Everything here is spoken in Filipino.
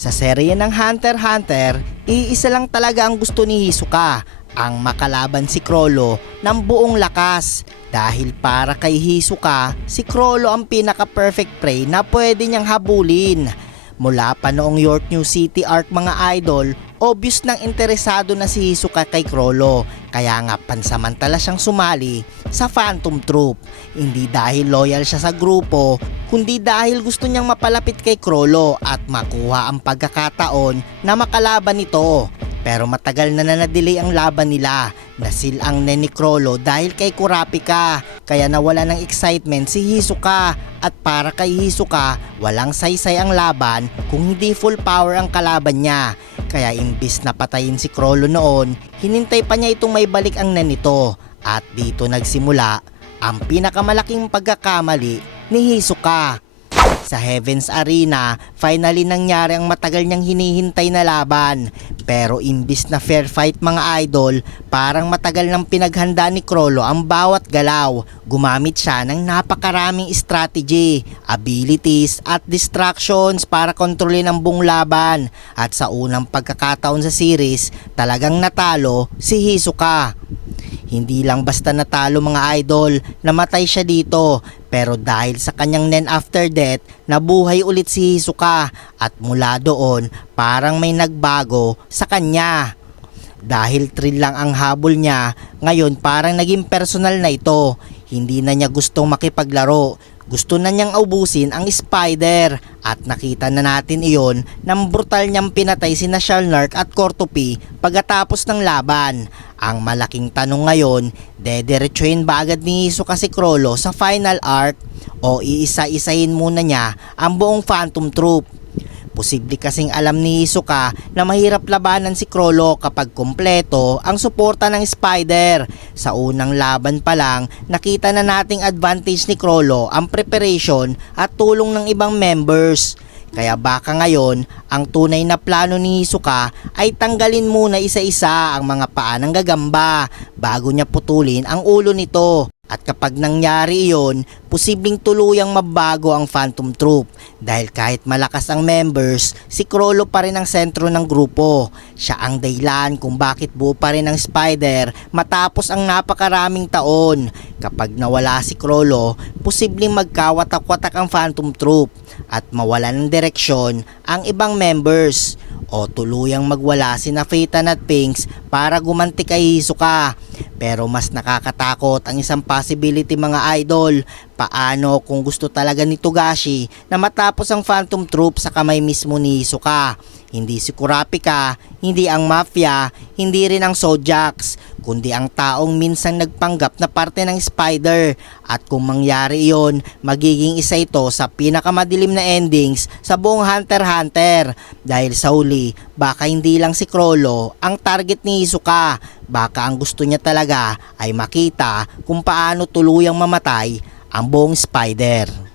Sa serye ng Hunter x Hunter, iisa lang talaga ang gusto ni Hisoka, ang makalaban si Chrollo ng buong lakas. Dahil para kay Hisoka, si Chrollo ang pinaka-perfect prey na pwede niyang habulin. Mula pa noong York New City arc mga idol, obvious nang interesado na si Hisoka kay Chrollo, kaya nga pansamantala siyang sumali sa Phantom Troop. Hindi dahil loyal siya sa grupo, kundi dahil gusto niyang mapalapit kay Chrollo at makuha ang pagkakataon na makalaban nito. Pero matagal na na-delay ang laban nila, nasil ang ni Chrollo dahil kay Kurapika, kaya nawala ng excitement si Hisoka. At para kay Hisoka, walang saysay ang laban kung hindi full power ang kalaban niya. Kaya imbis na patayin si Chrollo noon, hinintay pa niya itong may balik ang nito. At dito nagsimula ang pinakamalaking pagkakamali ni Hisoka. Sa Heaven's Arena, finally nangyari ang matagal niyang hinihintay na laban. Pero imbis na fair fight mga idol, parang matagal nang pinaghanda ni Chrollo ang bawat galaw. Gumamit siya ng napakaraming strategy, abilities at distractions para kontrolin ang buong laban. At sa unang pagkakataon sa series, talagang natalo si Hisoka. Hindi lang basta natalo mga idol, namatay siya dito. Pero dahil sa kanyang nen after death, nabuhay ulit si Hisoka. At mula doon, parang may nagbago sa kanya. Dahil thrill lang ang habol niya, ngayon parang naging personal na ito. Hindi na niya gustong makipaglaro. Gusto na niyang ubusin ang Spider. At nakita na natin iyon nang brutal niyang pinatay sina Shalnark at Cortopi pagkatapos ng laban. Ang malaking tanong ngayon, dediretsuhin ba agad ni Hisoka si Chrollo sa final arc o iisa-isahin muna niya ang buong Phantom Troop? Posible kasing alam ni Hisoka na mahirap labanan si Chrollo kapag kumpleto ang suporta ng Spider. Sa unang laban pa lang, nakita na nating advantage ni Chrollo ang preparation at tulong ng ibang members. Kaya baka ngayon, ang tunay na plano ni Hisoka ay tanggalin muna isa-isa ang mga paa ng gagamba bago niya putulin ang ulo nito. At kapag nangyari iyon, posibleng tuluyang mabago ang Phantom Troop dahil kahit malakas ang members, si Chrollo pa rin ang sentro ng grupo. Siya ang dahilan kung bakit buo pa rin ang Spider matapos ang napakaraming taon. Kapag nawala si Chrollo, posibleng magkawatak-watak ang Phantom Troop at mawala ng direksyon ang ibang members. O tuluyang magwala sina Phaeton at Pinks para gumanti kay Hisoka. Pero mas nakakatakot ang isang possibility mga idol. Paano kung gusto talaga ni Togashi na matapos ang Phantom Troop sa kamay mismo ni Hisoka? Hindi si Kurapika, hindi ang Mafia, hindi rin ang Zodiacs, kundi ang taong minsang nagpanggap na parte ng Spider. At kung mangyari iyon, magiging isa ito sa pinakamadilim na endings sa buong Hunter x Hunter. Dahil sa huli, baka hindi lang si Chrollo ang target ni Hisoka. Baka ang gusto niya talaga ay makita kung paano tuluyang mamatay ang buong Spider.